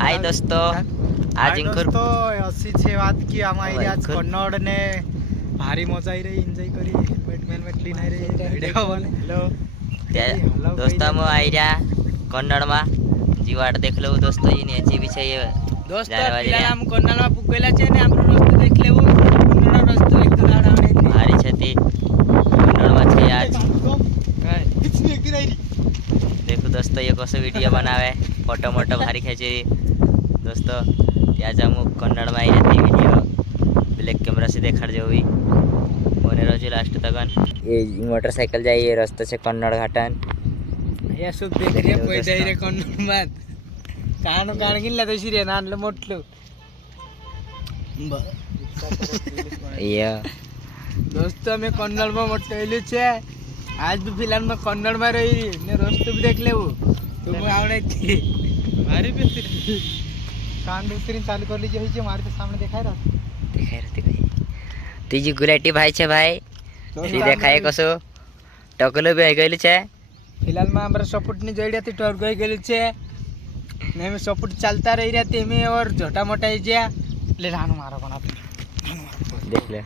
हाय दोस्तों आज इंकुर तो अशी छे વાત की અમારી આજ કન્નડ ને ભારી મજા આવી રહી એન્જોય કરી હેલ્મેટ ક્લીન આવી રહી વિડિયો બને હેલો दोस्तों हम आइरा कन्नड़ में जीवाड़ देख लो दोस्तों ये नीचे भी है ये दोस्तों जाने वाली फिलहाल है। हम कन्नड में पुगेला छे ने हमरो रस्तो देख लेવો કન્નડ રસ્તો એક તો દાડા આવડે भारी छती कन्नड़ में छे आज कितनी एक दिन आई देखो दोस्तों ये कैसे वीडियो बनावे फोटो मोटो भारी खेचे दोस्तों आज हम कन्नड़ में आई रहती वीडियो ब्लैक कैमरा से देखा जो भी मोने रोज लास्ट तक ये मोटरसाइकिल जाए ये रास्ता से कन्नड़ घाटन ये सब देख रे कोई दई रे कन्नड मत कान कान गिल्ला तो सिरे नानलो मोटलो ये दोस्तों मैं कन्नड़ में मोटेलू छे आज भी फिलहाल में कन्नड़ में रही ने रस्तो भी देख लेवो तुम आवड़े थी मारी भी कान दूसरी चालू कर लीजिए होई छे मारे तो सामने देखाय रहती तीजी गुलाटी भाई छे भाई ती देखाय कसो टकलो भी गइल छे फिलहाल में हमरा सपोर्ट नहीं जोई रहती टोर गई गेल छे ने में सपोर्ट चलता रही रहती में और छोटा मोटा ही जे ले रानो मारो बना देख ले।